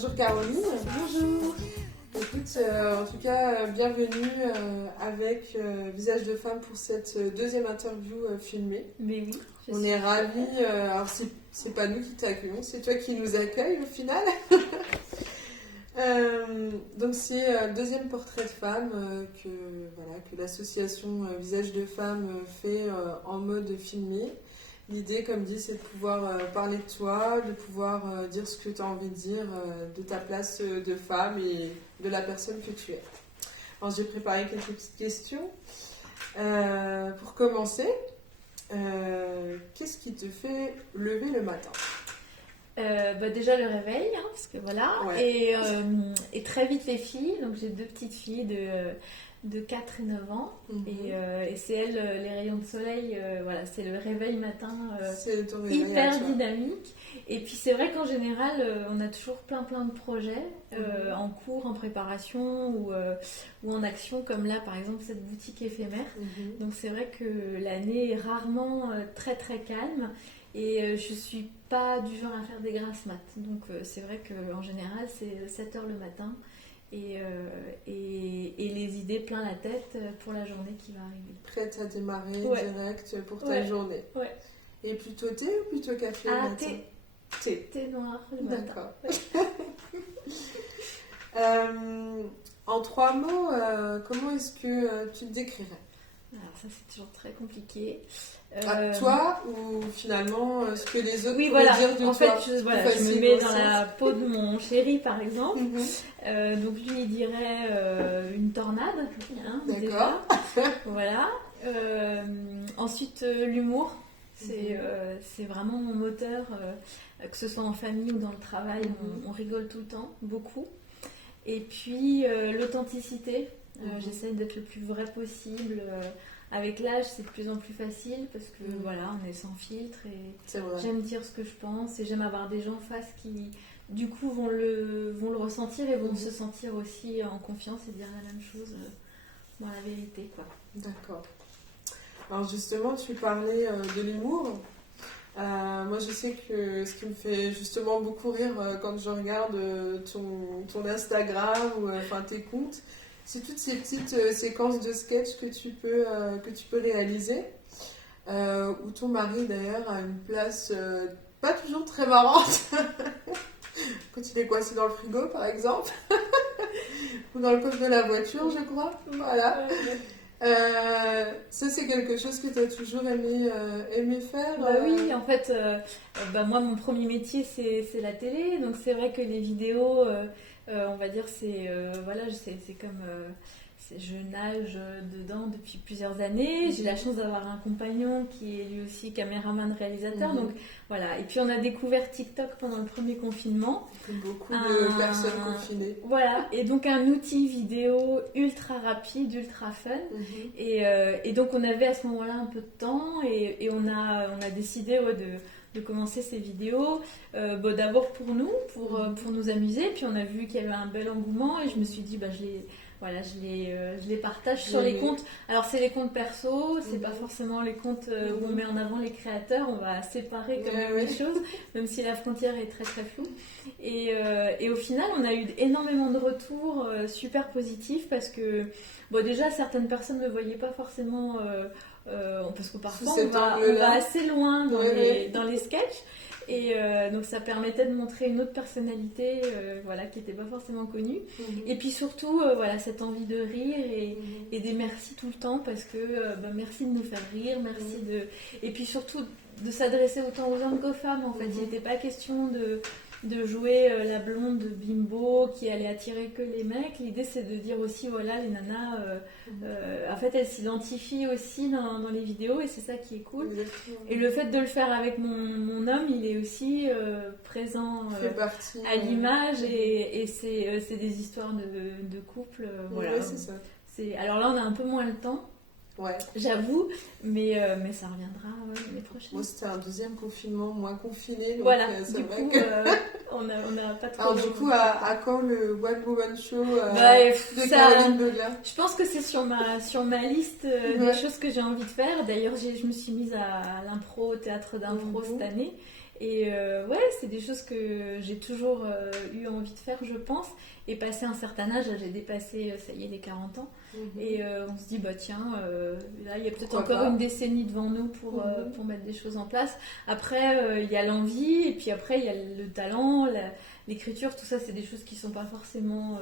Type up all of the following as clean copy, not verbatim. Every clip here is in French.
Bonjour Caroline. Bonjour. Écoute, en tout cas, bienvenue avec Visage de femme pour cette deuxième interview filmée. Mais oui. On est ravis. Alors, c'est pas nous qui t'accueillons, c'est toi qui nous accueilles au final. Donc, c'est le deuxième portrait de femme que l'association Visage de femme fait en mode filmé. L'idée, comme dit, c'est de pouvoir parler de toi, de pouvoir dire ce que tu as envie de dire, de ta place de femme et de la personne que tu es. Alors, j'ai préparé quelques petites questions. Pour commencer, qu'est-ce qui te fait lever le matin ? Déjà le réveil, hein, parce que voilà. Ouais. Et très vite les filles. Donc j'ai deux petites filles de 4 et 9 ans. Et c'est elles, les rayons de soleil, voilà, c'est le réveil matin C'est ton réveil, hyper dynamique. Et puis c'est vrai qu'en général, on a toujours plein de projets en cours, en préparation ou en action, comme là par exemple cette boutique éphémère. Donc c'est vrai que l'année est rarement très calme. Et je suis pas du genre à faire des grasses mat. Donc c'est vrai qu'en général, c'est 7h le matin. Et les idées plein la tête pour la journée qui va arriver. Prête à démarrer direct pour ta journée. Ouais. Et plutôt thé ou plutôt café le matin ? Thé noir le matin. D'accord. En 3 mots, comment est-ce que tu te décrirais ? Alors ça c'est toujours très compliqué. Toi ou finalement ce que les autres pourraient dire de toi. En fait, je me mets dans la peau de mon chéri par exemple. Donc lui il dirait une tornade. Hein, d'accord. Déjà. Voilà. Ensuite l'humour. C'est vraiment mon moteur. Que ce soit en famille ou dans le travail, on rigole tout le temps, beaucoup. Et puis l'authenticité. J'essaie d'être le plus vrai possible. Avec l'âge, c'est de plus en plus facile parce que voilà, on est sans filtre et j'aime dire ce que je pense et j'aime avoir des gens en face qui, du coup, vont le ressentir et vont se sentir aussi en confiance et dire la même chose dans la vérité, quoi. D'accord. Alors justement, tu parlais de l'humour. Moi, je sais que ce qui me fait justement beaucoup rire quand je regarde ton Instagram ou tes comptes, c'est toutes ces petites séquences de sketch que tu peux réaliser, où ton mari d'ailleurs a une place pas toujours très marrante, quand il est coincé dans le frigo par exemple, ou dans le coffre de la voiture je crois, voilà. Ça c'est quelque chose que tu as toujours aimé faire Oui, en fait, moi mon premier métier c'est la télé, donc c'est vrai que les vidéos... on va dire c'est comme je nage dedans depuis plusieurs années. J'ai la chance d'avoir un compagnon qui est lui aussi caméraman réalisateur, donc voilà. Et puis on a découvert TikTok pendant le premier confinement, comme beaucoup de personnes confinées, voilà, et donc un outil vidéo ultra rapide, ultra fun. Et donc on avait à ce moment-là un peu de temps et on a décidé de commencer ces vidéos, d'abord pour nous, pour nous amuser, puis on a vu qu'il y avait un bel engouement et je me suis dit je les partage sur les comptes. Alors c'est les comptes perso, c'est pas forcément les comptes où on met en avant les créateurs, on va séparer quand même les choses, même si la frontière est très floue. Et au final on a eu énormément de retours super positifs parce que déjà certaines personnes ne voyaient pas forcément... parce que parfois on va assez loin dans les sketchs et donc ça permettait de montrer une autre personnalité qui n'était pas forcément connue et puis surtout cette envie de rire et des merci tout le temps parce que merci de nous faire rire, merci et puis surtout de s'adresser autant aux hommes qu'aux femmes en fait. Il n'était pas question de jouer la blonde bimbo qui allait attirer que les mecs. L'idée c'est de dire aussi les nanas en fait elles s'identifient aussi dans les vidéos et c'est ça qui est cool. Exactement. Et le fait de le faire avec mon homme, il est aussi présent à l'image et c'est des histoires de couple, voilà. C'est ça. Alors là on a un peu moins le temps. Ouais. J'avoue, mais ça reviendra l'année prochaine. Moi, c'était un deuxième confinement moins confiné. Donc, voilà, c'est du vrai coup, que... on a pas trop... Alors, du coup, à quand le One Woman Show de Caroline Beugler ? Je pense que c'est sur ma liste des choses que j'ai envie de faire. D'ailleurs, je me suis mise à l'impro, au théâtre d'impro cette année. Et ouais, c'est des choses que j'ai toujours eu envie de faire, je pense. Et passé un certain âge, j'ai dépassé, ça y est, les 40 ans. Et on se dit, bah tiens, là, il y a peut-être encore une décennie devant nous pour mettre des choses en place. Après, il y a l'envie, et puis après, il y a le talent, l'écriture, tout ça, c'est des choses qui sont pas forcément...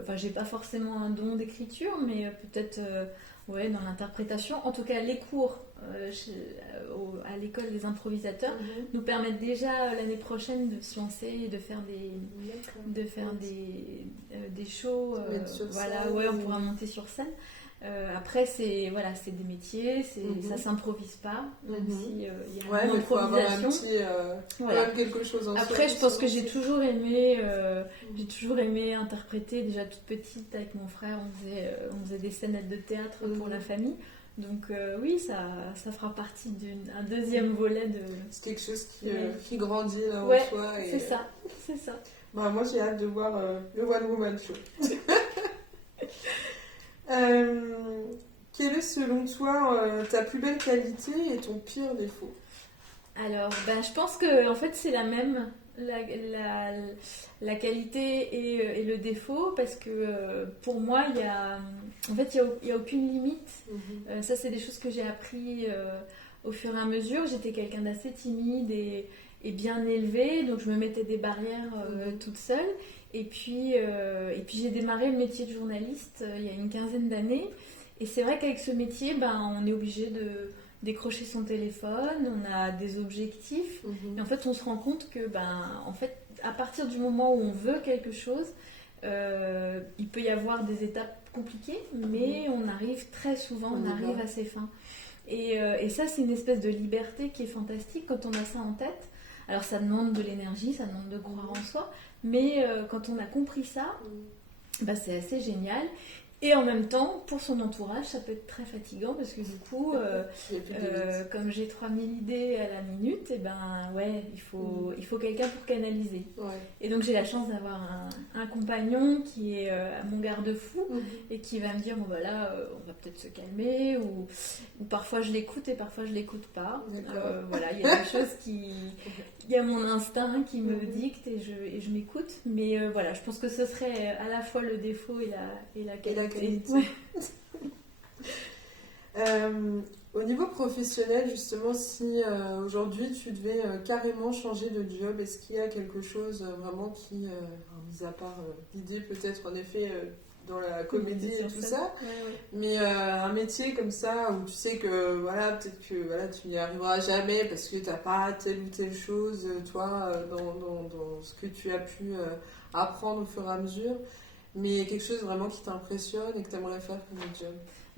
Enfin, j'ai pas forcément un don d'écriture, mais peut-être ouais, dans l'interprétation. En tout cas, les cours à l'école des improvisateurs nous permettent déjà l'année prochaine de se lancer et de faire des shows. Voilà, ouais, on pourra monter sur scène. Après, c'est des métiers, ça s'improvise pas, même si il y a une improvisation. Voilà. Quelque chose en Après, je pense que j'ai toujours aimé interpréter. Déjà toute petite, avec mon frère, on faisait des scénettes de théâtre pour la famille. Donc oui, ça fera partie d'un deuxième volet de... C'est quelque chose qui grandit là en soi. Et... c'est ça. Bah, moi, j'ai hâte de voir le One Woman Show. Quelle est selon toi ta plus belle qualité et ton pire défaut? Alors, je pense que en fait c'est la même, la qualité et le défaut, parce que pour moi il y a aucune limite. Ça, c'est des choses que j'ai appris au fur et à mesure. J'étais quelqu'un d'assez timide et bien élevé, donc je me mettais des barrières toute seule. Et puis j'ai démarré le métier de journaliste il y a une quinzaine d'années. Et c'est vrai qu'avec ce métier, on est obligé de décrocher son téléphone, on a des objectifs. Et en fait, on se rend compte que, en fait, à partir du moment où on veut quelque chose, il peut y avoir des étapes compliquées, mais on arrive très souvent, on arrive à ses fins. Et ça, c'est une espèce de liberté qui est fantastique quand on a ça en tête. Alors, ça demande de l'énergie, ça demande de croire en soi. Mais quand on a compris ça, c'est assez génial. Et en même temps, pour son entourage, ça peut être très fatigant parce que du coup, comme j'ai 3000 idées à la minute, il faut quelqu'un pour canaliser. Et donc j'ai la chance d'avoir un compagnon qui est à mon garde-fou et qui va me dire, on va peut-être se calmer, ou parfois je l'écoute et parfois je l'écoute pas. Il y a des choses il y a mon instinct qui me dicte et je m'écoute. Mais je pense que ce serait à la fois le défaut et la qualité. Au niveau professionnel, justement, si aujourd'hui tu devais carrément changer de job, est-ce qu'il y a quelque chose vraiment qui, mis à part l'idée peut-être en effet dans la comédie et tout ça, mais un métier comme ça où tu sais que peut-être que tu n'y arriveras jamais parce que tu n'as pas telle ou telle chose, toi, dans ce que tu as pu apprendre au fur et à mesure, mais quelque chose vraiment qui t'impressionne et que tu aimerais faire comme job?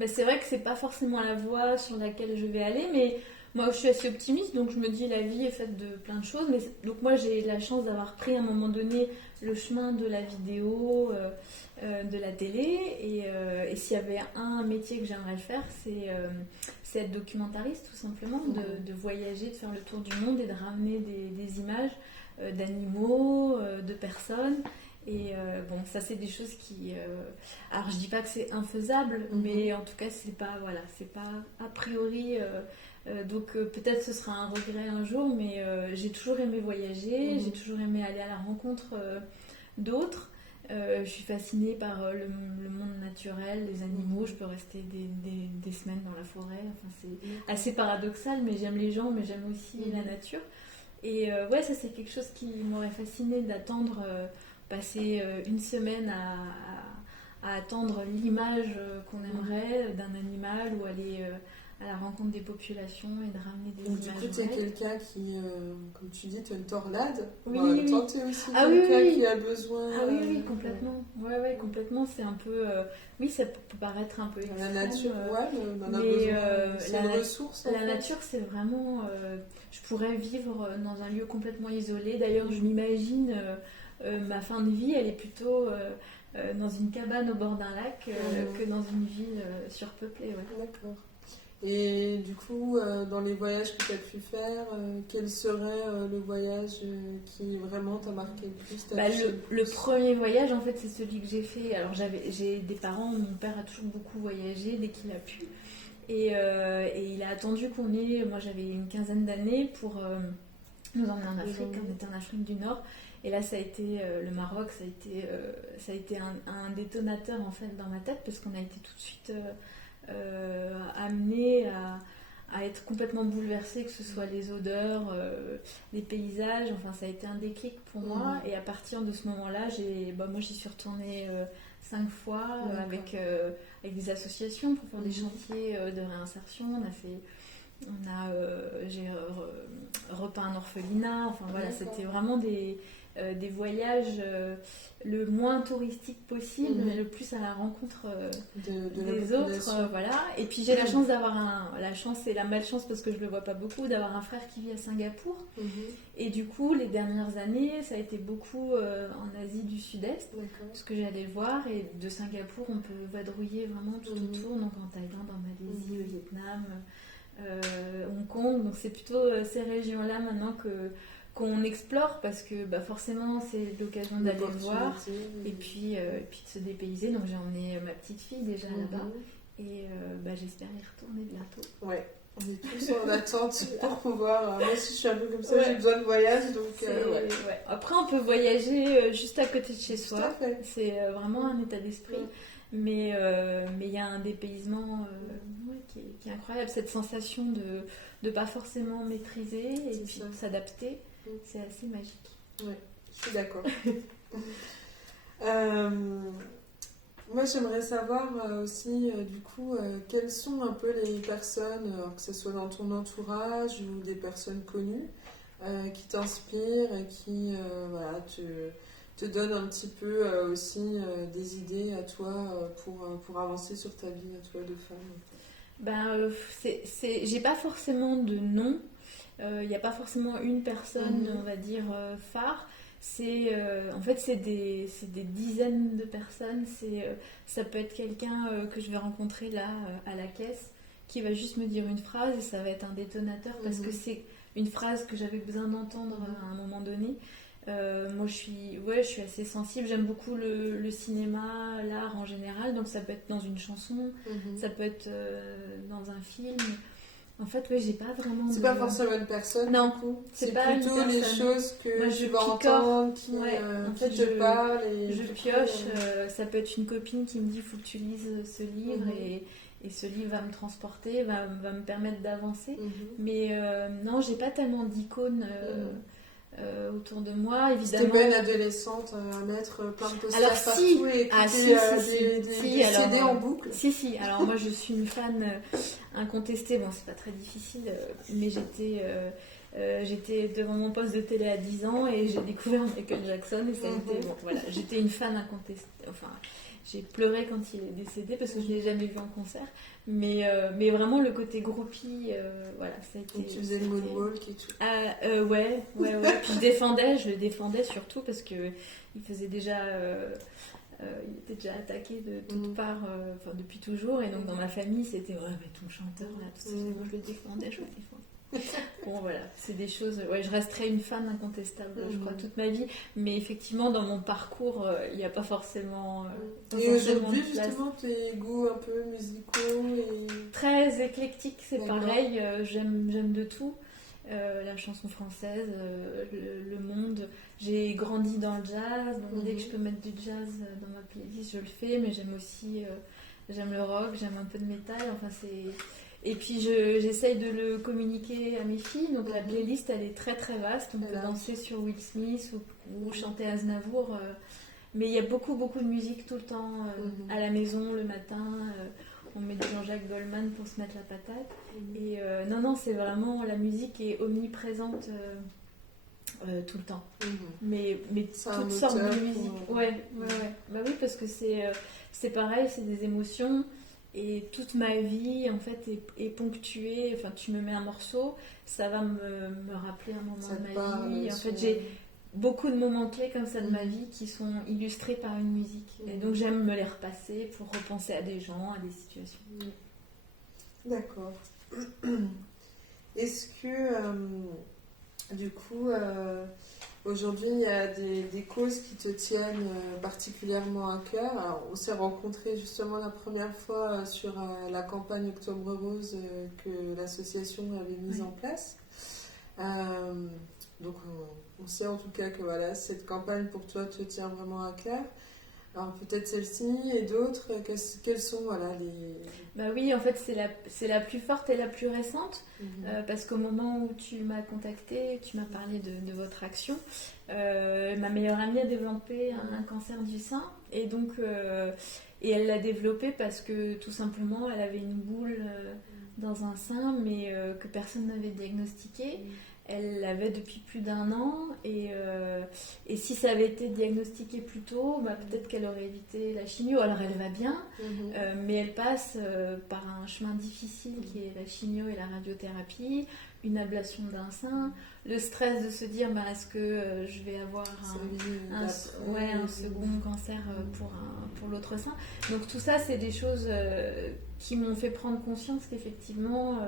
C'est vrai que c'est pas forcément la voie sur laquelle je vais aller, mais moi je suis assez optimiste, donc je me dis la vie est faite de plein de choses. Donc moi j'ai la chance d'avoir pris à un moment donné le chemin de la vidéo, de la télé, et s'il y avait un métier que j'aimerais faire, c'est être documentariste tout simplement, de voyager, de faire le tour du monde et de ramener des images d'animaux, de personnes. Et ça c'est des choses qui... alors je dis pas que c'est infaisable, mais en tout cas c'est pas a priori... donc peut-être ce sera un regret un jour, mais j'ai toujours aimé voyager, j'ai toujours aimé aller à la rencontre d'autres. Je suis fascinée par le monde naturel, les animaux, je peux rester des semaines dans la forêt. Enfin, c'est assez paradoxal, mais j'aime les gens, mais j'aime aussi la nature. Et ça c'est quelque chose qui m'aurait fascinée d'attendre... passer une semaine à attendre l'image qu'on aimerait d'un animal, ou aller à la rencontre des populations et de ramener des images. Du coup, tu es quelqu'un qui, comme tu dis, tu as une tornade. Oui. Toi, tu es aussi quelqu'un qui a besoin... Ah oui, complètement. Ouais, complètement. C'est un peu... ça peut paraître un peu extrême. La nature, on en a besoin. C'est une ressource. La nature, c'est vraiment... je pourrais vivre dans un lieu complètement isolé. D'ailleurs, je m'imagine... ma fin de vie, elle est plutôt dans une cabane au bord d'un lac que dans une ville surpeuplée. D'accord. Et du coup, dans les voyages que tu as pu faire, quel serait le voyage qui vraiment t'a marqué le plus? Le premier voyage, en fait, c'est celui que j'ai fait. Alors, j'ai des parents, mon père a toujours beaucoup voyagé dès qu'il a pu. Et il a attendu qu'on ait... Moi, j'avais une quinzaine d'années pour nous emmener en Afrique. On était en Afrique du Nord. Et là, ça a été le Maroc, ça a été un détonateur en fait dans ma tête parce qu'on a été tout de suite amené à être complètement bouleversé, que ce soit les odeurs, les paysages. Enfin, ça a été un déclic pour moi. Et à partir de ce moment-là, moi, j'y suis retournée 5 fois avec des associations pour faire des chantiers de réinsertion. J'ai repeint un orphelinat. Enfin voilà, c'était vraiment des voyages le moins touristiques possible, mais le plus à la rencontre des autres. Voilà. Et puis j'ai la chance d'avoir la chance et la malchance, parce que je le vois pas beaucoup, d'avoir un frère qui vit à Singapour. Et du coup, les dernières années, ça a été beaucoup en Asie du Sud-Est, parce que j'allais le voir. Et de Singapour, on peut vadrouiller vraiment tout autour, donc en Thaïlande, en Malaisie, au Vietnam, Hong Kong. Donc c'est plutôt ces régions-là maintenant qu'on explore, parce que forcément c'est l'occasion d'aller le voir et puis de se dépayser. Donc j'ai emmené ma petite fille déjà là-bas et j'espère y retourner bientôt. Ouais, on est tous en attente pour pouvoir. Moi aussi je suis un peu comme ça, j'ai besoin de voyage, donc Après on peut voyager juste à côté de chez soi. Tout à fait. C'est vraiment un état d'esprit. Mais il y a un dépaysement qui est incroyable, cette sensation de ne pas forcément maîtriser et puis de s'adapter. C'est assez magique. Oui, je suis d'accord. Moi, j'aimerais savoir aussi, du coup, quelles sont un peu les personnes, que ce soit dans ton entourage ou des personnes connues, qui t'inspirent et qui te donnent un petit peu aussi des idées à toi pour avancer sur ta vie à toi de femme. J'ai pas forcément de nom. Il n'y a pas forcément une personne, on va dire, phare. En fait, c'est des dizaines de personnes. Ça peut être quelqu'un que je vais rencontrer là à la caisse qui va juste me dire une phrase et ça va être un détonateur parce que c'est une phrase que j'avais besoin d'entendre à un moment donné. Moi, je suis assez sensible. J'aime beaucoup le cinéma, l'art en général. Donc, ça peut être dans une chanson, ça peut être dans un film. En fait, j'ai pas vraiment. C'est pas forcément une personne. Non, du coup. C'est pas plutôt les choses que je vas entendre, qui te parlent. Je pioche. Ça peut être une copine qui me dit faut que tu lises ce livre et ce livre va me transporter, va me permettre d'avancer. Mais non, j'ai pas tellement d'icônes. Autour de moi, évidemment. C'était pas une adolescente à mettre plein de posters partout et écouter des CD en boucle. Si. Alors moi, je suis une fan incontestée. Bon, c'est pas très difficile, mais j'étais devant mon poste de télé à 10 ans et j'ai découvert Michael Jackson et ça a été... Bon, voilà, j'étais une fan incontestée. Enfin, j'ai pleuré quand il est décédé parce que je l'ai jamais vu en concert. Mais vraiment le côté groupie, ça a été... Tu faisais le moonwalk et tout. Ouais. Puis je le défendais surtout parce que il faisait déjà... il était déjà attaqué de toutes parts depuis toujours. Et donc dans ma famille, c'était mais ton chanteur là, tout ça. Moi je le défendais. Bon voilà, c'est des choses... je resterai une fan incontestable, je crois, toute ma vie. Mais effectivement, dans mon parcours, il n'y a pas forcément... et aujourd'hui, justement, tes goûts un peu musicaux Très éclectique, c'est pareil. J'aime de tout. La chanson française, le monde. J'ai grandi dans le jazz, donc dès que je peux mettre du jazz dans ma playlist, je le fais. Mais j'aime aussi... j'aime le rock, j'aime un peu de métal. Enfin, c'est... Et puis j'essaye de le communiquer à mes filles, donc la playlist elle est très très vaste, on peut danser sur Will Smith ou chanter Aznavour, mais il y a beaucoup de musique tout le temps à la maison le matin, on met du Jean-Jacques Goldman pour se mettre la patate, et non c'est vraiment, la musique est omniprésente tout le temps, mais toutes sortes de musique, ouais. Bah oui, parce que c'est pareil, c'est des émotions. Et toute ma vie, en fait, est ponctuée. Enfin, tu me mets un morceau, ça va me rappeler un moment de ma vie. En fait, j'ai beaucoup de moments clés comme ça de ma vie qui sont illustrés par une musique. Et donc, j'aime me les repasser pour repenser à des gens, à des situations. D'accord. Est-ce que, du coup, aujourd'hui, il y a des causes qui te tiennent particulièrement à cœur. Alors, on s'est rencontrés justement la première fois sur la campagne Octobre Rose que l'association avait mise en place. Donc on sait en tout cas que voilà, cette campagne pour toi te tient vraiment à cœur. Alors peut-être celle-ci et d'autres, quelles sont voilà, les... Bah oui, en fait c'est la plus forte et la plus récente, parce qu'au moment où tu m'as contactée, tu m'as parlé de votre action, ma meilleure amie a développé un cancer du sein, et donc et elle l'a développé parce que tout simplement elle avait une boule dans un sein, mais que personne n'avait diagnostiqué. Elle l'avait depuis plus d'1 an, et si ça avait été diagnostiqué plus tôt, bah, peut-être qu'elle aurait évité la chimio. Alors elle va bien, mais elle passe par un chemin difficile qui est la chimio et la radiothérapie, une ablation d'un sein, le stress de se dire bah, est-ce que je vais avoir un second cancer pour l'autre sein. Donc tout ça, c'est des choses qui m'ont fait prendre conscience qu'effectivement...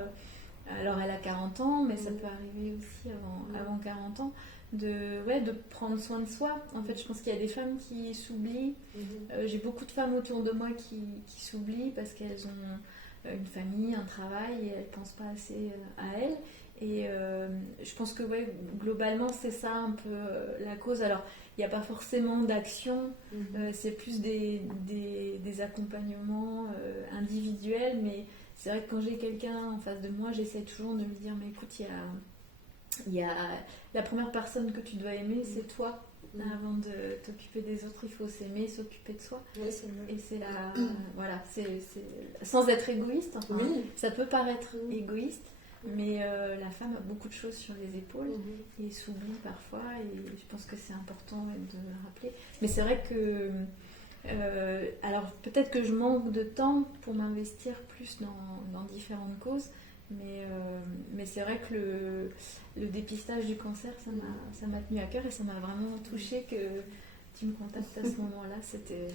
alors elle a 40 ans, mais ça peut arriver aussi avant 40 ans, de prendre soin de soi. En fait, je pense qu'il y a des femmes qui s'oublient. J'ai beaucoup de femmes autour de moi qui s'oublient parce qu'elles ont une famille, un travail, et elles ne pensent pas assez à elles. Et je pense que globalement, c'est ça un peu la cause. Alors, il n'y a pas forcément d'action, c'est plus des accompagnements individuels, mais... C'est vrai que quand j'ai quelqu'un en face de moi, j'essaie toujours de me dire mais écoute, il y a la première personne que tu dois aimer, c'est toi. Avant de t'occuper des autres, il faut s'aimer, s'occuper de soi. Oui, c'est vrai. Et c'est voilà, c'est sans être égoïste. Enfin, ça peut paraître égoïste, mais la femme a beaucoup de choses sur les épaules et s'oublie parfois. Et je pense que c'est important de le rappeler. Mais c'est vrai que alors peut-être que je manque de temps pour m'investir plus dans différentes causes, mais c'est vrai que le dépistage du cancer, ça m'a tenu à cœur et ça m'a vraiment touchée que tu me contactes à ce moment-là. C'était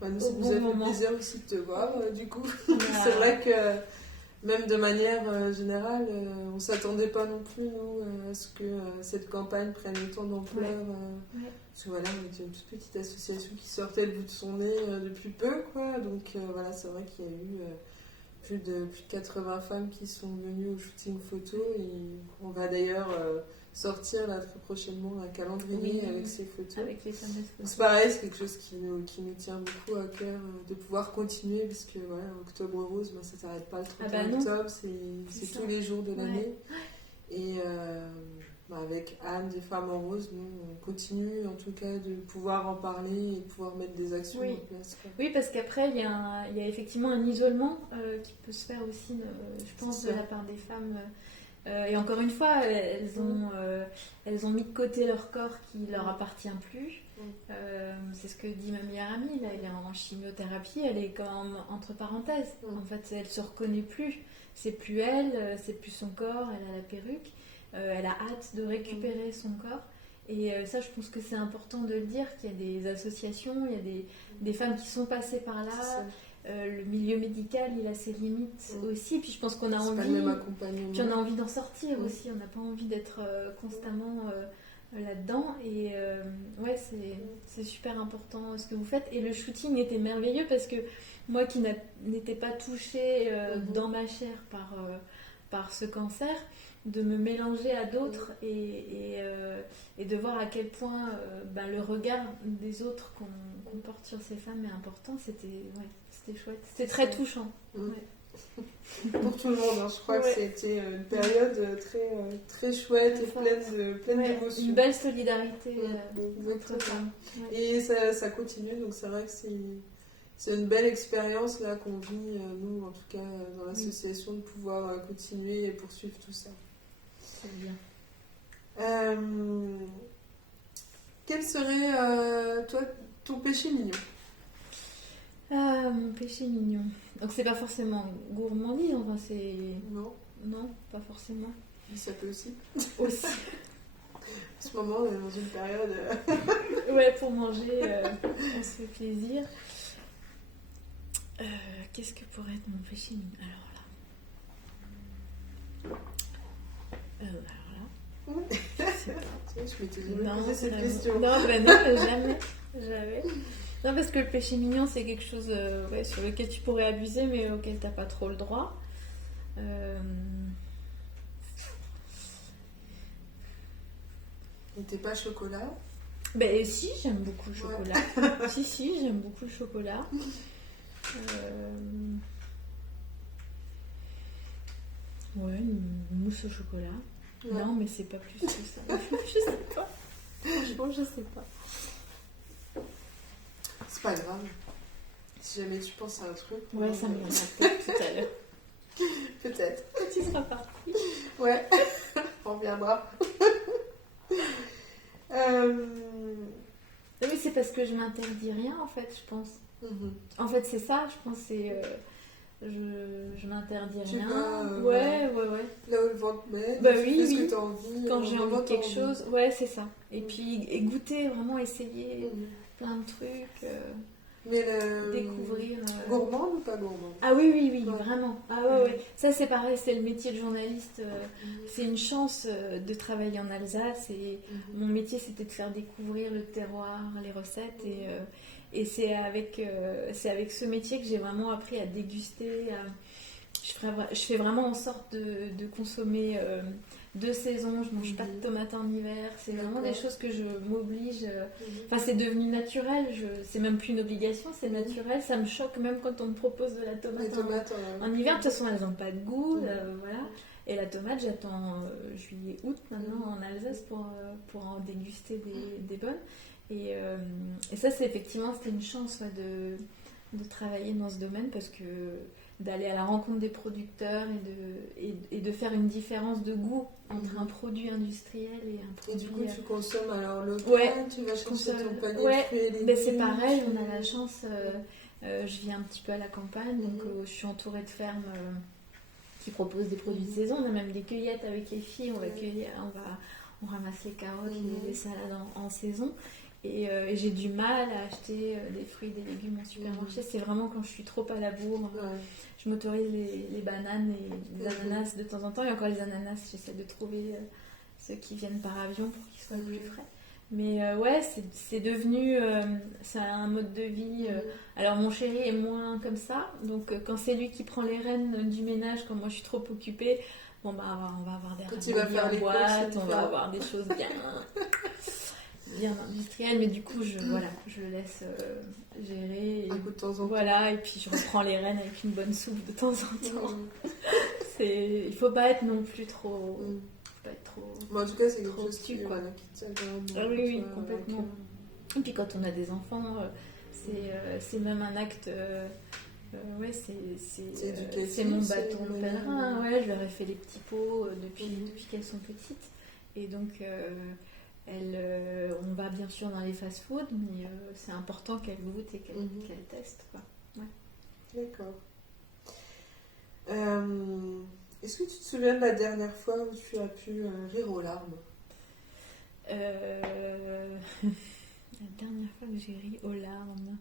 ça nous a fait plaisir aussi de te voir, du coup. C'est vrai que même de manière générale, on ne s'attendait pas non plus, nous, à ce que cette campagne prenne autant d'ampleur. Parce que voilà, on était une toute petite association qui sortait le bout de son nez depuis peu, quoi. Donc voilà, c'est vrai qu'il y a eu plus de 80 femmes qui sont venues au shooting photo. Et on va d'ailleurs sortir là, très prochainement un calendrier avec ces photos. Avec les fameuses photos. C'est pareil, c'est quelque chose qui nous tient beaucoup à cœur de pouvoir continuer, parce que voilà, Octobre Rose, ça ne s'arrête pas le 31 octobre, c'est tous les jours de l'année. Et avec Anne des Femmes en Rose, nous on continue en tout cas de pouvoir en parler et de pouvoir mettre des actions en place. Oui, parce qu'après il y a effectivement un isolement qui peut se faire aussi, je pense, de la part des femmes. Et encore une fois, elles ont mis de côté leur corps qui leur appartient plus. C'est ce que dit ma meilleure amie. Là, elle est en chimiothérapie, elle est quand même entre parenthèses. En fait, elle se reconnaît plus. C'est plus elle, c'est plus son corps. Elle a la perruque. Elle a hâte de récupérer son corps. Et ça, je pense que c'est important de le dire, qu'il y a des associations, il y a des femmes qui sont passées par là. Le milieu médical, il a ses limites aussi. Puis je pense qu'on a envie d'en sortir aussi. On n'a pas envie d'être constamment là-dedans. Et c'est super important ce que vous faites. Et le shooting était merveilleux parce que moi qui n'étais pas touchée dans ma chair par ce cancer, de me mélanger à d'autres et de voir à quel point le regard des autres qu'on porte sur ces femmes est important, c'était chouette, c'était très touchant. Pour tout le monde, je crois que c'était une période très, très chouette et pleine d'émotions. Une belle solidarité entre femmes. Et ça continue, donc c'est vrai que c'est une belle expérience là qu'on vit, nous en tout cas dans l'association, de pouvoir continuer et poursuivre tout ça. C'est bien. Quel serait, toi, ton péché mignon? Mon péché mignon. Donc c'est pas forcément gourmandise, enfin c'est... Non, pas forcément. Ça peut aussi. Aussi. En ce moment, on est dans une période... pour manger, on se fait plaisir. Qu'est-ce que pourrait être mon péché mignon? Alors là... Je m'étais jamais posé cette question. Non, jamais. Non, parce que le péché mignon, c'est quelque chose sur lequel tu pourrais abuser, mais auquel tu n'as pas trop le droit. Et t'es pas chocolat? Ben si, j'aime beaucoup le chocolat. Si, j'aime beaucoup le chocolat. Ouais, une mousse au chocolat. Ouais. Non, mais c'est pas plus que ça. Je sais pas. Franchement, je sais pas. C'est pas grave. Si jamais tu penses à un truc... Ouais, ça me viendra peut-être tout à l'heure. Peut-être. Quand tu seras parti. Ouais, on reviendra. Oui, c'est parce que je m'interdis rien, en fait, je pense. En fait, c'est ça, je pense, c'est... Je m'interdis rien. Ouais. Là où le ventre met, bah, tu oui, fais ce que t'as envie. Quand j'ai envie de quelque chose, ouais, c'est ça. Et puis, goûter, vraiment essayer plein de trucs. Mais découvrir. Gourmande ou pas gourmande? Ah oui, vraiment. Ah ouais. Ça, c'est pareil, c'est le métier de journaliste. C'est une chance de travailler en Alsace. Et mon métier, c'était de faire découvrir le terroir, les recettes. Et c'est avec ce métier que j'ai vraiment appris à déguster. Je fais vraiment en sorte de consommer de saison. Je mange pas de tomates en hiver. C'est vraiment des choses que je m'oblige. Enfin, c'est devenu naturel. C'est même plus une obligation, c'est naturel. Ça me choque même quand on me propose de la tomate en hiver. De toute façon, elles n'ont pas de goût. Voilà. Et la tomate, j'attends juillet-août maintenant en Alsace pour en déguster des bonnes. Et ça, c'était une chance de travailler dans ce domaine parce que d'aller à la rencontre des producteurs et de faire une différence de goût entre un produit industriel et un produit... Et du coup, tu consommes alors local, tu vas chercher ton panier de fruits et légumes. Ben c'est pareil, on a la chance, je vis un petit peu à la campagne, donc je suis entourée de fermes qui proposent des produits de saison. On a même des cueillettes avec les filles, on ramasse les carottes, les salades en saison. Et j'ai du mal à acheter des fruits et des légumes en supermarché. C'est vraiment quand je suis trop à la bourre. Je m'autorise les bananes et les ananas de temps en temps. Et encore les ananas, j'essaie de trouver ceux qui viennent par avion pour qu'ils soient plus frais. Mais ouais, c'est devenu... c'est un mode de vie. Alors mon chéri est moins comme ça. Donc quand c'est lui qui prend les rênes du ménage, quand moi je suis trop occupée, bon bah on va avoir des raviolis en boîte, on va avoir des choses bien industriel, mais du coup je le laisse gérer un coup de temps en temps. Voilà, et puis je reprends les rênes avec une bonne soupe de temps en temps. Il faut pas être non plus trop en tout cas c'est quelque chose qui t'agrade. Oui, complètement. Et puis quand on a des enfants, c'est même un acte c'est mon bâton de pèlerin. Je leur ai fait les petits pots depuis qu'elles sont petites, et donc on va bien sûr dans les fast-foods, mais c'est important qu'elles goûtent et qu'elles testent. Quoi. Ouais. D'accord. Est-ce que tu te souviens de la dernière fois où tu as pu rire aux larmes? La dernière fois que j'ai ri aux larmes...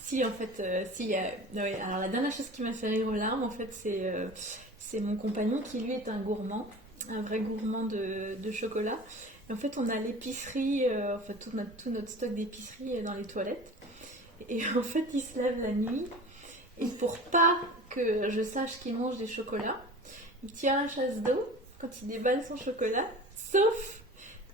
Si, en fait, alors la dernière chose qui m'a fait rire aux larmes, en fait, c'est mon compagnon qui, lui, est un gourmand, un vrai gourmand de chocolat. Et en fait, on a l'épicerie, tout notre stock d'épicerie dans les toilettes. Et en fait, il se lève la nuit. Et pour pas que je sache qu'il mange des chocolats, il tire un chasse d'eau quand il déballe son chocolat, sauf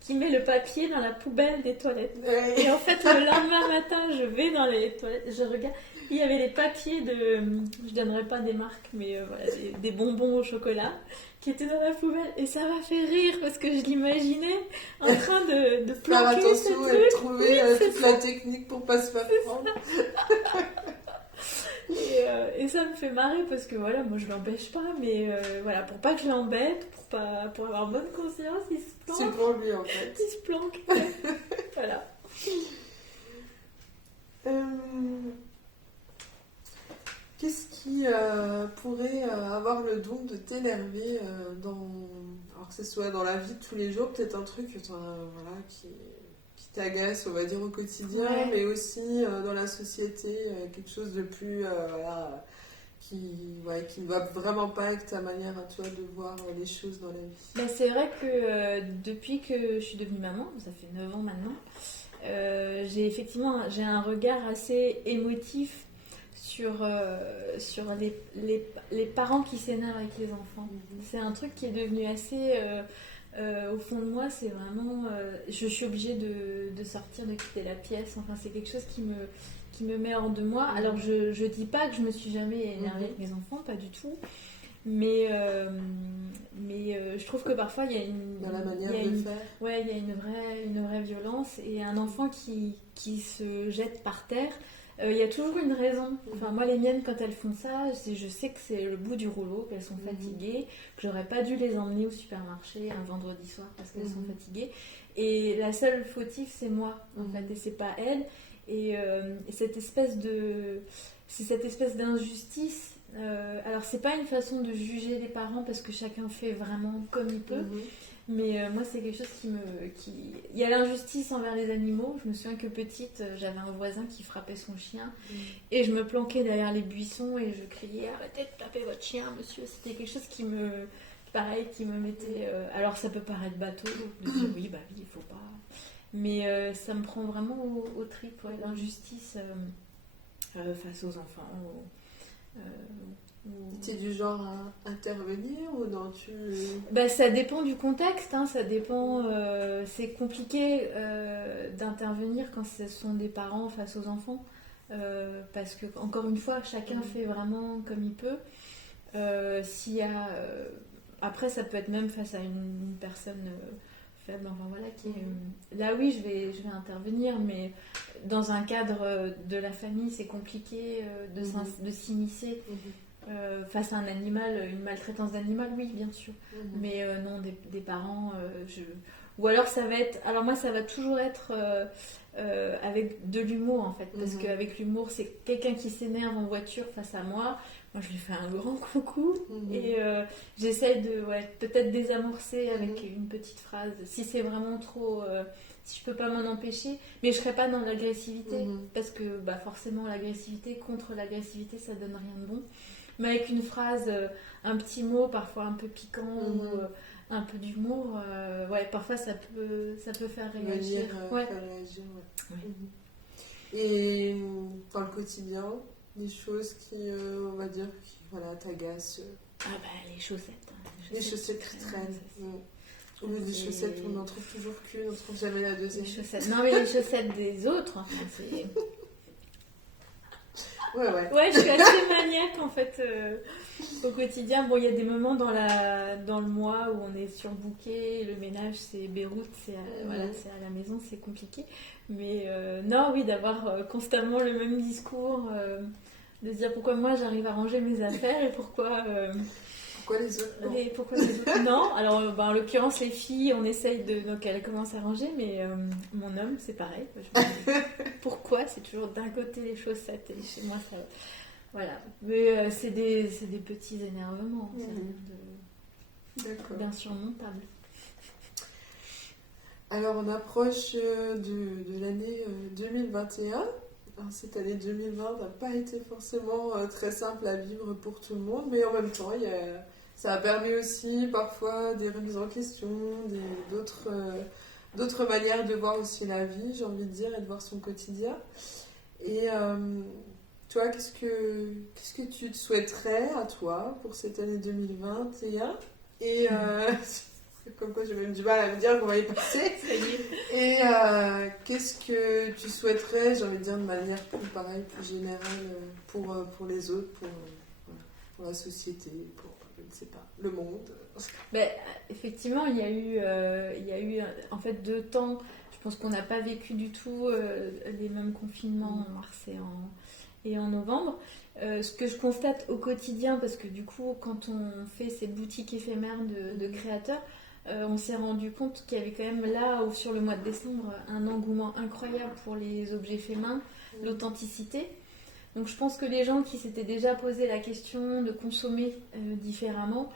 qu'il met le papier dans la poubelle des toilettes. Et en fait, le lendemain matin, je vais dans les toilettes, je regarde, il y avait les papiers je donnerai pas des marques, mais des bonbons au chocolat qui étaient dans la poubelle, et ça m'a fait rire parce que je l'imaginais en train de planquer faire attention et trouver toute la technique pour pas se faire prendre. Et ça me fait marrer parce que moi je l'empêche pas, mais pour pas que je l'embête, pour avoir bonne conscience, il se planque. C'est pour lui en fait. Il se planque. Voilà. Qu'est-ce qui pourrait avoir le don de t'énerver alors que ce soit dans la vie de tous les jours, peut-être un truc qui t'agace, on va dire, au quotidien, mais aussi dans la société, quelque chose de plus qui ne va vraiment pas avec ta manière à toi de voir les choses dans la vie. C'est vrai que depuis que je suis devenue maman, ça fait 9 ans maintenant, j'ai un regard assez émotif sur les parents qui s'énervent avec les enfants. C'est un truc qui est devenu assez au fond de moi, c'est vraiment... je suis obligée de sortir, de quitter la pièce. Enfin, c'est quelque chose qui me met hors de moi. Alors, je dis pas que je me suis jamais énervée avec mes enfants, pas du tout. Mais je trouve que parfois, il y a une... Dans la manière de faire. Ouais, il y a une vraie violence. Et un enfant qui se jette par terre, il y a toujours une raison. Enfin, moi, les miennes, quand elles font ça, je sais que c'est le bout du rouleau, qu'elles sont fatiguées, que j'aurais pas dû les emmener au supermarché un vendredi soir parce qu'elles sont fatiguées. Et la seule fautive, c'est moi, en fait, et c'est pas elles. Et cette espèce d'injustice. Alors, c'est pas une façon de juger les parents parce que chacun fait vraiment comme il peut. Mais moi, c'est quelque chose Il y a l'injustice envers les animaux. Je me souviens que petite, j'avais un voisin qui frappait son chien et je me planquais derrière les buissons et je criais « Arrêtez de taper votre chien, monsieur !» C'était quelque chose qui me mettait... alors, ça peut paraître bateau, de dire « Oui, il faut pas... » Mais ça me prend vraiment aux tripes, l'injustice face aux enfants. Tu es du genre à intervenir ou non Ça dépend du contexte, hein, ça dépend. C'est compliqué d'intervenir quand ce sont des parents face aux enfants, parce que encore une fois, chacun fait vraiment comme il peut. S'il y a, après, ça peut être même face à une personne faible, enfin voilà, là oui, je vais intervenir, mais dans un cadre de la famille, c'est compliqué de s'immiscer. Face à un animal, une maltraitance d'animal, oui, bien sûr. Mais non, des parents, ou alors ça va être... Alors moi, ça va toujours être avec de l'humour, en fait. Parce qu'avec l'humour, c'est quelqu'un qui s'énerve en voiture face à moi. Moi, je lui fais un grand coucou. Et j'essaye de peut-être désamorcer avec une petite phrase. Si c'est vraiment trop... si je peux pas m'en empêcher. Mais je serai pas dans l'agressivité. Parce que forcément, l'agressivité contre l'agressivité, ça donne rien de bon. Mais avec une phrase, un petit mot, parfois un peu piquant, ou un peu d'humour, parfois ça peut faire réagir. Faire réagir, Et dans le quotidien, des choses qui, on va dire, t'agacent. Les chaussettes. Les chaussettes qui traînent. Au lieu des chaussettes, on n'en trouve toujours qu'une, on ne trouve jamais la deuxième. Non, mais les chaussettes des autres, enfin, c'est... Ouais, je suis assez maniaque en fait au quotidien. Bon, il y a des moments dans le mois où on est surbooké, le ménage c'est Beyrouth, c'est à la maison, c'est compliqué. Mais non, oui, d'avoir constamment le même discours, de se dire pourquoi moi j'arrive à ranger mes affaires et pourquoi les autres non. Et pourquoi les autres non. Alors en l'occurrence les filles, on essaye donc elles commencent à ranger, mais mon homme c'est pareil. Je me dis, pourquoi c'est toujours d'un côté les chaussettes et chez moi ça... Voilà. Mais c'est des petits énervements, c'est bien surmontable. Alors on approche de l'année 2021. Alors, cette année 2020 n'a pas été forcément très simple à vivre pour tout le monde, mais en même temps, ça a permis aussi parfois des remises en question, d'autres manières de voir aussi la vie, j'ai envie de dire, et de voir son quotidien. Et toi, qu'est-ce que tu te souhaiterais à toi pour cette année 2021 ? Et comme quoi j'ai même du mal à me dire qu'on va y passer. Et qu'est-ce que tu souhaiterais, j'ai envie de dire de manière plus générale pour les autres, pour la société, pour, je ne sais pas, le monde. Effectivement, il y a eu en fait 2 temps. Je pense qu'on n'a pas vécu du tout les mêmes confinements en mars et en novembre. Ce que je constate au quotidien, parce que du coup, quand on fait ces boutiques éphémères de créateurs, on s'est rendu compte qu'il y avait quand même là, sur le mois de décembre, un engouement incroyable pour les objets faits main, l'authenticité. Donc je pense que les gens qui s'étaient déjà posé la question de consommer différemment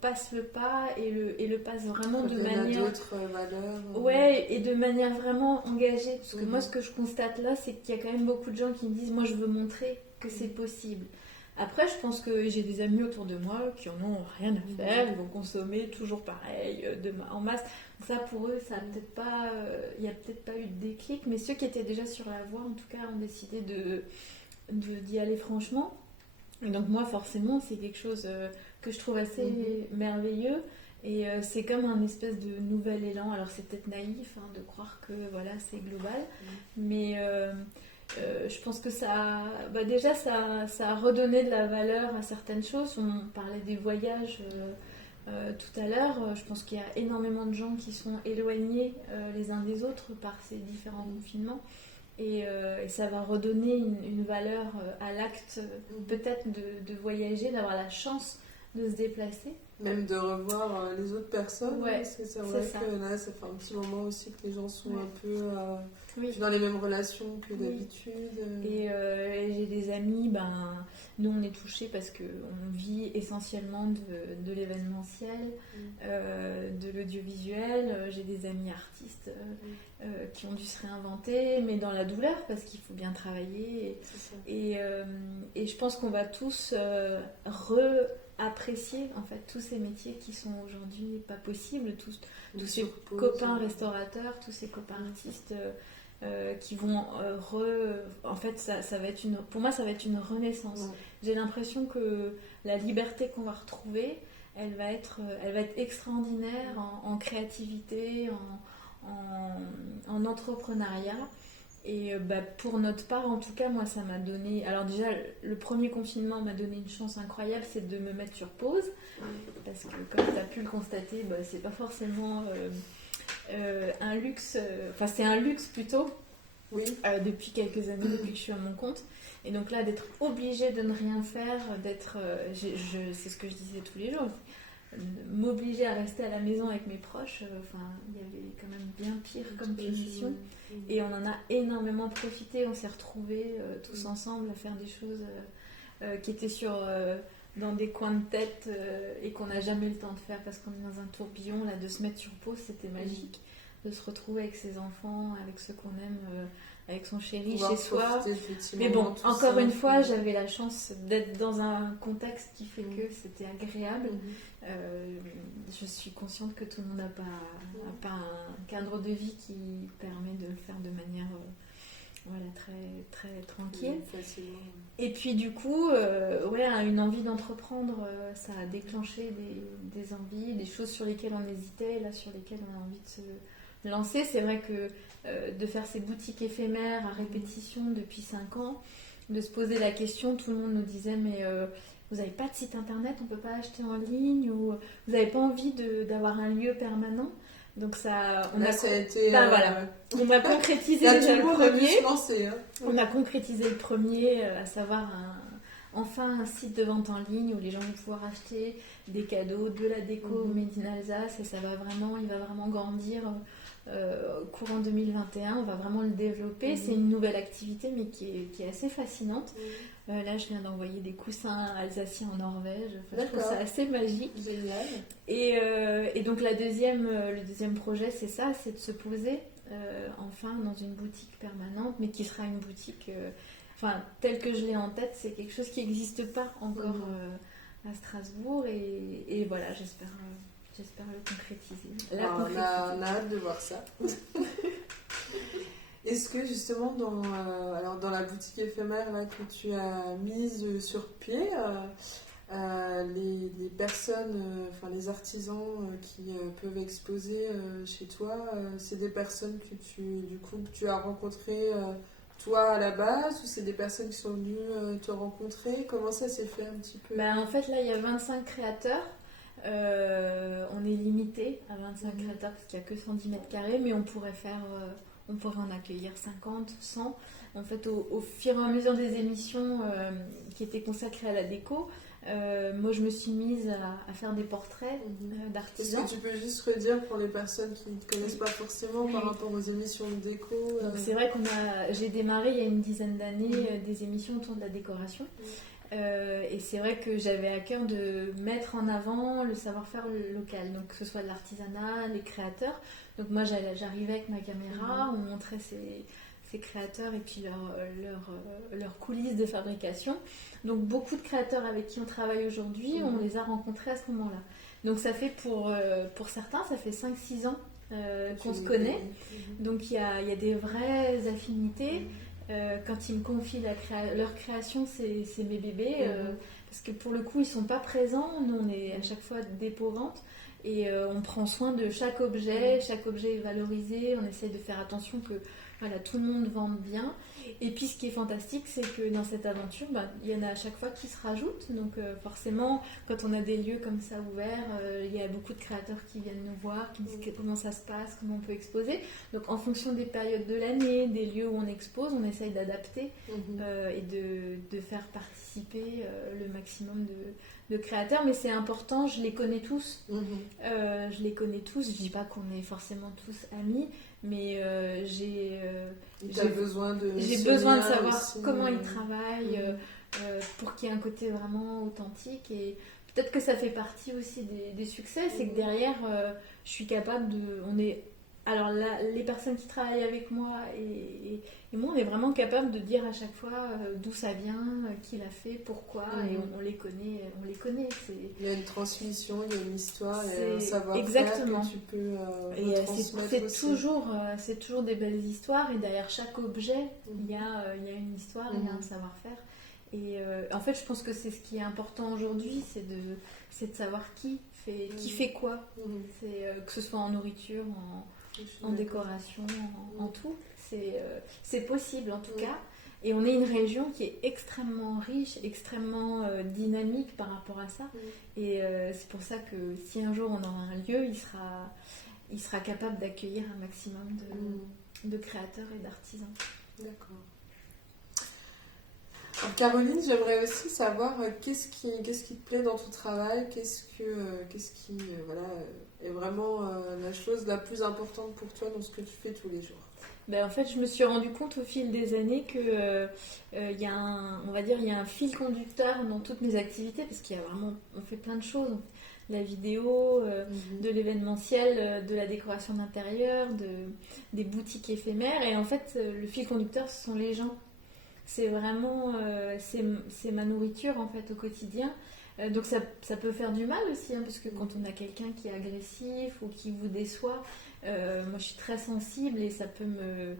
passent le pas et le passent vraiment de manière... d'autres valeurs. Ouais, et de manière vraiment engagée. Parce que moi, ce que je constate là, c'est qu'il y a quand même beaucoup de gens qui me disent « Moi, je veux montrer que c'est possible ». Après, je pense que j'ai des amis autour de moi qui en ont rien à faire, ils vont consommer toujours pareil, en masse. Ça, pour eux, ça a peut-être pas, il n'y a peut-être pas eu de déclic, mais ceux qui étaient déjà sur la voie, en tout cas, ont décidé d'y aller franchement. Et donc moi, forcément, c'est quelque chose que je trouve assez merveilleux. Et c'est comme un espèce de nouvel élan. Alors c'est peut-être naïf de croire que voilà, c'est global, mais je pense que déjà ça a redonné de la valeur à certaines choses. On parlait des voyages tout à l'heure. Je pense qu'il y a énormément de gens qui sont éloignés les uns des autres par ces différents confinements. Et ça va redonner une valeur à l'acte, peut-être de voyager, d'avoir la chance de se déplacer. Même de revoir les autres personnes, ouais, parce que c'est vrai que là, ça fait un petit moment aussi que les gens sont un peu dans les mêmes relations que d'habitude. Et j'ai des amis, nous on est touchés parce qu'on vit essentiellement de l'événementiel, de l'audiovisuel. J'ai des amis artistes qui ont dû se réinventer, mais dans la douleur parce qu'il faut bien travailler. Et je pense qu'on va tous apprécier en fait tous ces métiers qui sont aujourd'hui pas possibles, tous ces copains restaurateurs, tous ces copains artistes qui vont en fait ça va être pour moi ça va être une renaissance. J'ai l'impression que la liberté qu'on va retrouver, elle va être extraordinaire en créativité, en entrepreneuriat. Et pour notre part, en tout cas, moi, ça m'a donné... Alors déjà, le premier confinement m'a donné une chance incroyable, c'est de me mettre sur pause. Parce que, comme tu as pu le constater, c'est pas forcément un luxe... Enfin, c'est un luxe plutôt, depuis quelques années, depuis que je suis à mon compte. Et donc là, d'être obligée de ne rien faire, c'est ce que je disais tous les jours. M'obliger à rester à la maison avec mes proches, il y avait quand même bien pire comme punition. Et on en a énormément profité, on s'est retrouvés tous ensemble à faire des choses qui étaient dans des coins de tête et qu'on n'a jamais eu le temps de faire parce qu'on est dans un tourbillon. Là, de se mettre sur pause, c'était magique. De se retrouver avec ses enfants, avec ceux qu'on aime, avec son chéri chez soi. Mais bon, encore une fois, j'avais la chance d'être dans un contexte qui fait que c'était agréable. Je suis consciente que tout le monde n'a pas un cadre de vie qui permet de le faire de manière très, très tranquille. Et puis du coup, une envie d'entreprendre, ça a déclenché des envies, des choses sur lesquelles on hésitait, là sur lesquelles on a envie de se lancer. C'est vrai que de faire ces boutiques éphémères à répétition depuis 5 ans, de se poser la question, tout le monde nous disait mais vous n'avez pas de site internet, on ne peut pas acheter en ligne, ou vous n'avez pas envie d'avoir un lieu permanent. Donc ça a été on a concrétisé le premier. On a concrétisé le premier, à savoir enfin un site de vente en ligne où les gens vont pouvoir acheter des cadeaux, de la déco made in Alsace, et il va vraiment grandir courant 2021. On va vraiment le développer. C'est une nouvelle activité mais qui est assez fascinante. Là, je viens d'envoyer des coussins alsaciens en Norvège. Je trouve ça assez magique. Génial. Et donc le deuxième projet, c'est ça, c'est de se poser enfin dans une boutique permanente, mais qui sera une boutique, telle que je l'ai en tête, c'est quelque chose qui n'existe pas encore à Strasbourg. Et voilà, j'espère le concrétiser. On a hâte de voir ça. Est-ce que justement dans la boutique éphémère là, que tu as mise sur pied, les personnes, les artisans qui peuvent exposer chez toi, c'est des personnes que tu as rencontrées toi à la base, ou c'est des personnes qui sont venues te rencontrer? Comment ça s'est fait un petit peu? En fait là il y a 25 créateurs. On est limité à 25 créateurs parce qu'il n'y a que 110 mètres carrés, mais on pourrait en accueillir 50, 100. En fait, au fur et à mesure des émissions qui étaient consacrées à la déco, moi je me suis mise à faire des portraits d'artisans. Est-ce que tu peux juste redire pour les personnes qui ne connaissent pas forcément par rapport aux émissions de déco Donc, c'est vrai j'ai démarré il y a une dizaine d'années des émissions autour de la décoration. Et c'est vrai que j'avais à cœur de mettre en avant le savoir-faire local, donc que ce soit de l'artisanat, les créateurs. Donc moi j'arrivais avec ma caméra, on montrait ces créateurs et puis leurs coulisses de fabrication. Donc beaucoup de créateurs avec qui on travaille aujourd'hui, on les a rencontrés à ce moment-là. Donc ça fait pour certains, ça fait 5-6 ans qu'on se connaît. Donc il y a des vraies affinités. Quand ils me confient leur création, c'est mes bébés, parce que pour le coup ils sont pas présents, nous on est à chaque fois dépôt-vente, et on prend soin de chaque objet est valorisé, on essaye de faire attention que voilà, tout le monde vende bien. Et puis ce qui est fantastique, c'est que dans cette aventure, il y en a à chaque fois qui se rajoutent. Donc forcément, quand on a des lieux comme ça ouverts, il y a beaucoup de créateurs qui viennent nous voir, qui disent comment ça se passe, comment on peut exposer. Donc en fonction des périodes de l'année, des lieux où on expose, on essaye d'adapter et de faire participer le maximum de créateurs. Mais c'est important, je les connais tous. Je les connais tous. Je dis pas qu'on est forcément tous amis, mais j'ai besoin de savoir aussi, comment ils travaillent pour qu'il y ait un côté vraiment authentique. Et peut-être que ça fait partie aussi des succès, c'est que derrière, je suis capable de... Alors là, les personnes qui travaillent avec moi et moi, on est vraiment capable de dire à chaque fois d'où ça vient, qui l'a fait, pourquoi, et on les connaît. Il y a une transmission, il y a une histoire, il y a un savoir-faire que tu peux transmettre aussi. C'est toujours des belles histoires, et derrière chaque objet, il y a une histoire, il y a un savoir-faire. Et en fait, je pense que c'est ce qui est important aujourd'hui, c'est de savoir qui fait quoi. Que ce soit en nourriture, en décoration, en tout. C'est possible en tout cas. Et on est une région qui est extrêmement riche, extrêmement dynamique par rapport à ça. Et c'est pour ça que si un jour on aura un lieu, il sera capable d'accueillir un maximum de créateurs et d'artisans. D'accord. Alors, Caroline, j'aimerais aussi savoir qu'est-ce qui te plaît dans ton travail, qu'est-ce qui est vraiment la chose la plus importante pour toi dans ce que tu fais tous les jours. En fait, je me suis rendu compte au fil des années que il y a un fil conducteur dans toutes mes activités, parce qu'il y a vraiment, on fait plein de choses. La vidéo, de l'événementiel, de la décoration d'intérieur, des boutiques éphémères. Et en fait, le fil conducteur, ce sont les gens. C'est vraiment c'est ma nourriture en fait au quotidien. Donc ça peut faire du mal aussi, parce que quand on a quelqu'un qui est agressif ou qui vous déçoit, moi je suis très sensible et ça peut me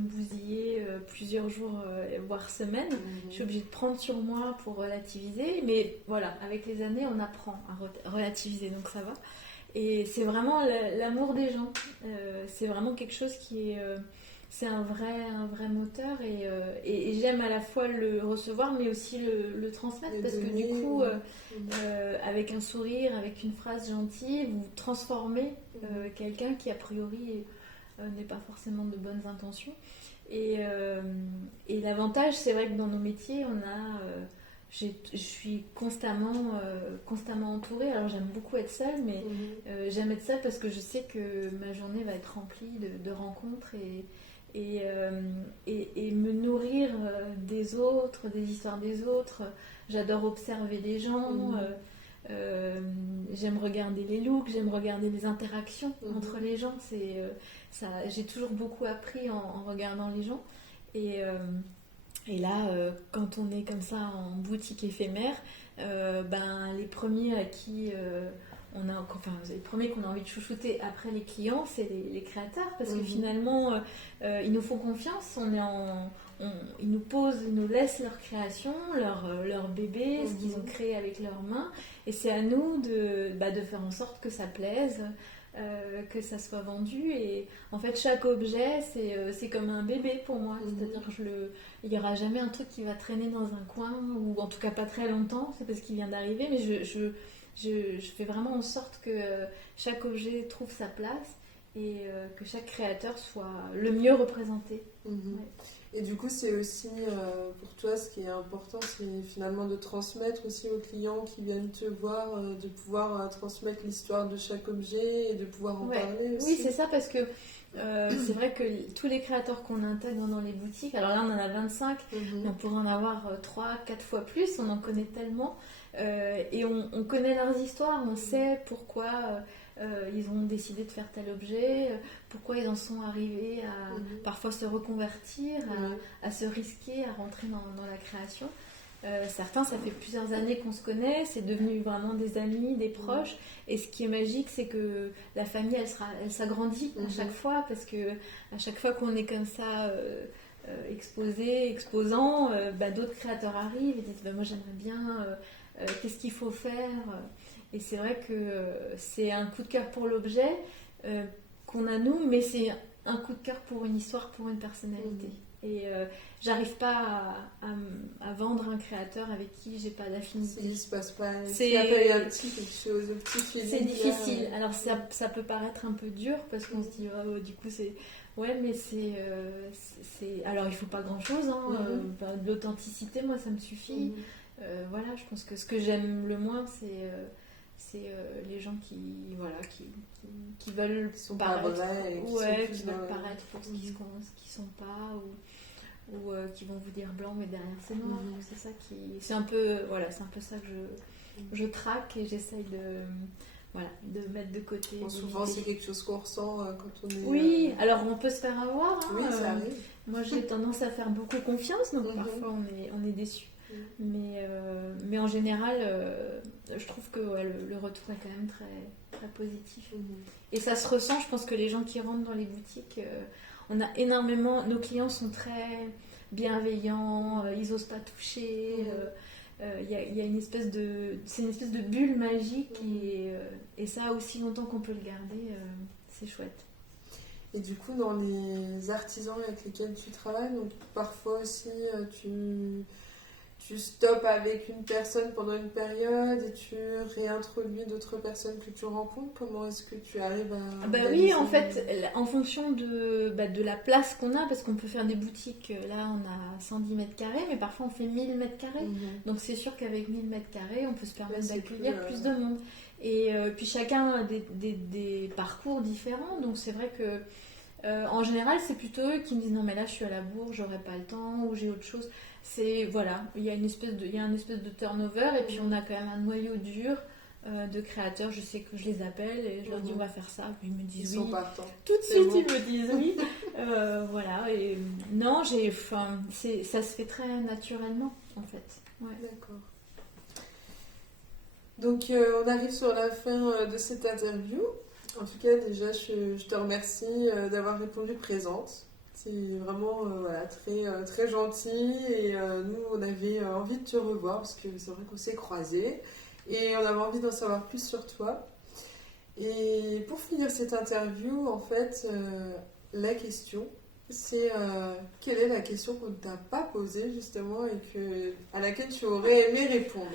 bousiller plusieurs jours, voire semaines. Je suis obligée de prendre sur moi pour relativiser, mais voilà, avec les années on apprend à relativiser, donc ça va. Et c'est vraiment l'amour des gens, c'est vraiment quelque chose qui est... c'est un vrai moteur, et j'aime à la fois le recevoir mais aussi le transmettre, parce que du coup avec un sourire, avec une phrase gentille, vous transformez quelqu'un qui a priori n'est pas forcément de bonnes intentions, et l'avantage, c'est vrai que dans nos métiers je suis constamment entourée. Alors j'aime beaucoup être seule, mais j'aime être seule parce que je sais que ma journée va être remplie de rencontres et me nourrir des autres, des histoires des autres. J'adore observer les gens, j'aime regarder les looks, j'aime regarder les interactions entre les gens. J'ai toujours beaucoup appris en regardant les gens. Et là, quand on est comme ça en boutique éphémère, les premiers à qui... les premiers qu'on a envie de chouchouter après les clients, c'est les créateurs, parce que finalement, ils nous font confiance, ils nous posent, ils nous laissent leur création, leur bébé, ce qu'ils ont créé avec leurs mains, et c'est à nous de faire en sorte que ça plaise, que ça soit vendu. Et en fait, chaque objet, c'est comme un bébé pour moi, c'est-à-dire il n'y aura jamais un truc qui va traîner dans un coin, ou en tout cas pas très longtemps, c'est parce qu'il vient d'arriver, mais je fais vraiment en sorte que chaque objet trouve sa place et que chaque créateur soit le mieux représenté. Ouais. Et du coup, c'est aussi pour toi, ce qui est important, c'est finalement de transmettre aussi aux clients qui viennent te voir, de pouvoir transmettre l'histoire de chaque objet et de pouvoir en parler aussi. Oui, c'est ça, parce que c'est vrai que tous les créateurs qu'on intègre dans les boutiques, alors là on en a 25, mais on pourrait en avoir 3-4 fois plus, on en connaît tellement. Et on connaît leurs histoires, on sait pourquoi ils ont décidé de faire tel objet, pourquoi ils en sont arrivés à parfois se reconvertir, à se risquer, à rentrer dans la création. Certains, ça fait plusieurs années qu'on se connaît, c'est devenu vraiment des amis, des proches, et ce qui est magique, c'est que la famille, elle s'agrandit à chaque fois, parce que à chaque fois qu'on est comme ça... exposant, d'autres créateurs arrivent et disent moi j'aimerais bien, qu'est-ce qu'il faut faire, Et c'est vrai que c'est un coup de cœur pour l'objet qu'on a nous, mais c'est un coup de cœur pour une histoire, pour une personnalité. Et j'arrive pas à vendre un créateur avec qui j'ai pas d'affinité. Il se passe pas. Il y a pas eu un petit quelque chose, un petit feeling. C'est difficile. Alors ça peut paraître un peu dur parce qu'on se dit du coup c'est mais c'est alors il faut pas grand chose de l'authenticité, moi ça me suffit. Voilà, je pense que ce que j'aime le moins c'est les gens qui veulent paraître, qui veulent paraître pour ce qu'ils sont pas ou qui vont vous dire blanc mais derrière c'est noir. C'est ça c'est un peu ça que je traque et j'essaye de mettre de côté. Souvent c'est quelque chose qu'on ressent quand on est... Oui, alors on peut se faire avoir. Oui, ça arrive. Moi j'ai tendance à faire beaucoup confiance, donc parfois on est déçu. Mais en général, je trouve que le retour est quand même très, très positif. Et ça se ressent, je pense que les gens qui rentrent dans les boutiques, on a énormément, nos clients sont très bienveillants, ils osent pas toucher. Il y a une espèce de bulle magique et ça, aussi longtemps qu'on peut le garder, c'est chouette. Et du coup, dans les artisans avec lesquels tu travailles, donc parfois aussi tu stoppes avec une personne pendant une période et tu réintroduis d'autres personnes que tu rencontres. Comment est-ce que tu arrives à... oui, en fait, en fonction de la place qu'on a, parce qu'on peut faire des boutiques, là on a 110 mètres carrés, mais parfois on fait 1000 mètres carrés. Donc c'est sûr qu'avec 1000 mètres carrés, on peut se permettre d'accueillir plus de monde. Et puis chacun a des parcours différents, donc c'est vrai que en général, c'est plutôt eux qui me disent non mais là je suis à la bourre, j'aurai pas le temps ou j'ai autre chose. Il y a une espèce de turnover et puis on a quand même un noyau dur de créateurs. Je sais que je les appelle et je leur dis on va faire ça. Puis ils me disent ils oui. Sont partants. Tout de suite ils me disent oui. Voilà. Et non, ça se fait très naturellement en fait. Ouais. D'accord. Donc on arrive sur la fin de cette interview. En tout cas, déjà, je te remercie d'avoir répondu présente. C'est vraiment très, très gentil. Et nous, on avait envie de te revoir parce que c'est vrai qu'on s'est croisés. Et on avait envie d'en savoir plus sur toi. Et pour finir cette interview, en fait, la question, c'est quelle est la question qu'on ne t'a pas posée, justement, et à laquelle tu aurais aimé répondre ?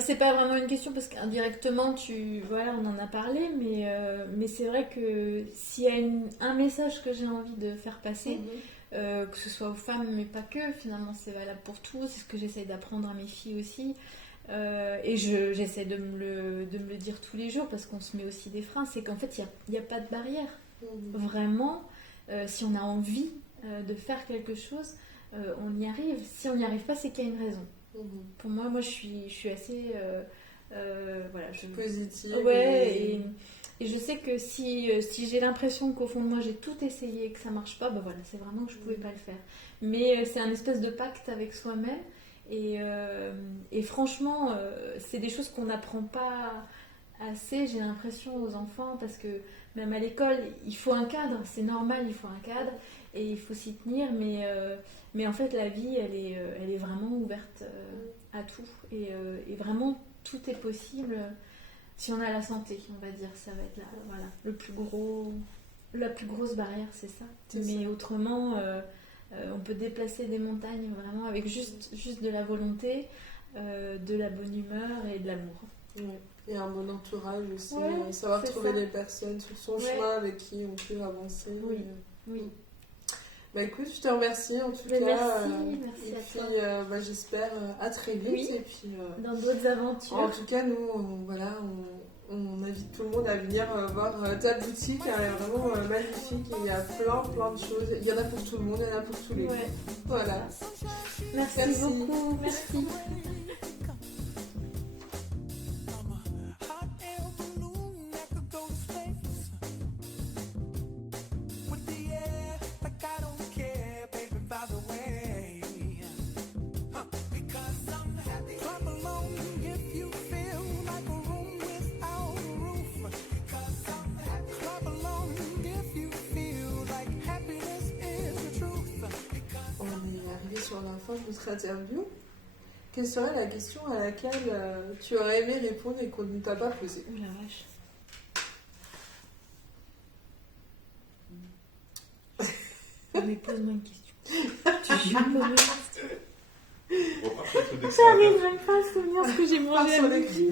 C'est pas vraiment une question parce qu'indirectement on en a parlé, mais c'est vrai que s'il y a un message que j'ai envie de faire passer, que ce soit aux femmes mais pas que, finalement c'est valable pour tous, c'est ce que j'essaie d'apprendre à mes filles aussi, et j'essaie de me le dire tous les jours parce qu'on se met aussi des freins, c'est qu'en fait il n'y a pas de barrière. Vraiment, si on a envie de faire quelque chose, on y arrive. Si on n'y arrive pas, c'est qu'il y a une raison. Pour moi je suis assez positive. Ouais, et je sais que si j'ai l'impression qu'au fond de moi j'ai tout essayé et que ça marche pas, c'est vraiment que je pouvais pas le faire. Mais c'est un espèce de pacte avec soi-même et franchement c'est des choses qu'on n'apprend pas assez, j'ai l'impression, aux enfants, parce que même à l'école il faut un cadre, c'est normal, il faut un cadre et il faut s'y tenir, mais en fait la vie elle est vraiment ouverte à tout et vraiment tout est possible si on a la santé, on va dire. Ça va être la plus grosse barrière, c'est ça. Mais autrement on peut déplacer des montagnes vraiment avec juste de la volonté, de la bonne humeur et de l'amour. Et un bon entourage aussi, savoir trouver les personnes sur son chemin avec qui on peut avancer. Oui. Écoute, je te remercie en tout cas. Merci et à puis, toi. J'espère à très vite. Oui, et puis, dans d'autres aventures. En tout cas, nous, on invite tout le monde à venir voir ta boutique. Elle est vraiment magnifique et il y a plein de choses. Il y en a pour tout le monde, il y en a pour tous les goûts. Voilà. Merci beaucoup. Merci. Sur la fin de notre interview quelle serait la question à laquelle tu aurais aimé répondre et qu'on ne t'a pas posée? Oh la vache. Mais pose-moi une question. Tu joues pas une question. J'arrive même pas à se souvenir ce que j'ai mangé à midi.